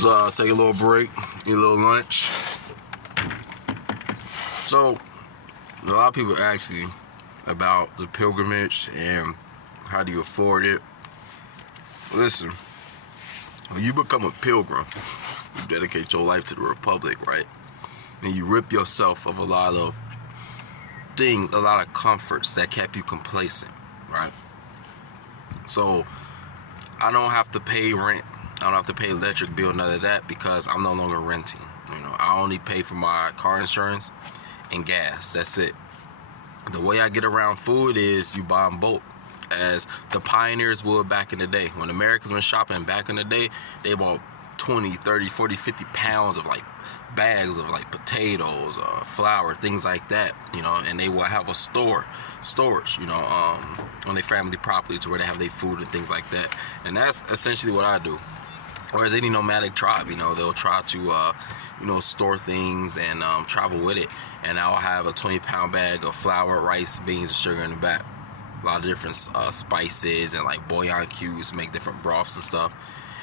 Just take a little break, eat a little lunch. So, a lot of people ask me about the pilgrimage and how do you afford it. Listen, when you become a pilgrim, you dedicate your life to the Republic, right? And you rip yourself of a lot of things, a lot of comforts that kept you complacent, right? So, I don't have to pay rent. I don't have to pay electric bill, none of that, because I'm no longer renting. I only pay for my car insurance and gas. That's it. The way I get around food is you buy in bulk, as the pioneers would back in the day. When Americans went shopping back in the day, they bought 20, 30, 40, 50 pounds of bags of potatoes, flour, things like that, and they will have a storage, on their family property to where they have their food and things like that. And that's essentially what I do. Or as any nomadic tribe, they'll try to, store things and travel with it. And I'll have a 20-pound bag of flour, rice, beans, and sugar in the back. A lot of different spices and bouillon cubes to make different broths and stuff.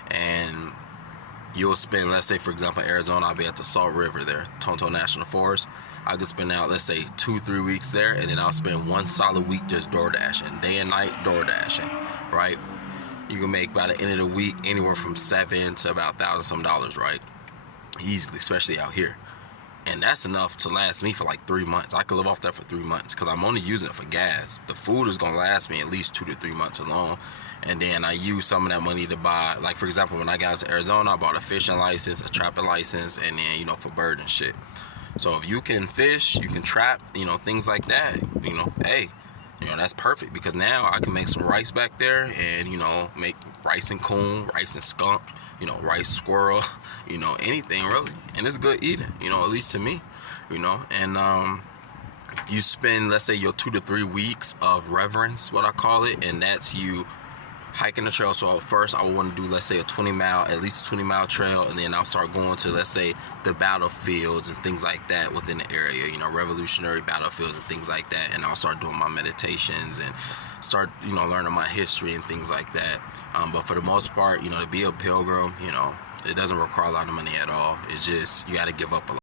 And you'll spend, let's say, for example, Arizona, I'll be at the Salt River there, Tonto National Forest. I could spend out, let's say, 2-3 weeks there, and then I'll spend one solid week just door dashing, day and night door dashing, right? You can make by the end of the week anywhere from $700 to about $1,000 some, right? Easily, especially out here. And that's enough to last me for 3 months. I could live off that for 3 months because I'm only using it for gas. The food is going to last me at least 2 to 3 months alone. And then I use some of that money to buy, for example, when I got into Arizona, I bought a fishing license, a trapping license, and then, for bird and shit. So if you can fish, you can trap, things like that, hey, that's perfect, because now I can make some rice back there and, make rice and coon, rice and skunk, rice squirrel, anything really. And it's good eating, at least to me, and you spend, let's say, your 2 to 3 weeks of reverence, what I call it, and that's you hiking the trail. So first I would want to do, let's say, at least a 20-mile trail, and then I'll start going to, let's say, the battlefields and things like that within the area, revolutionary battlefields and things like that, and I'll start doing my meditations and start, learning my history and things like that. But for the most part, to be a pilgrim, it doesn't require a lot of money at all. It's just, you got to give up a lot.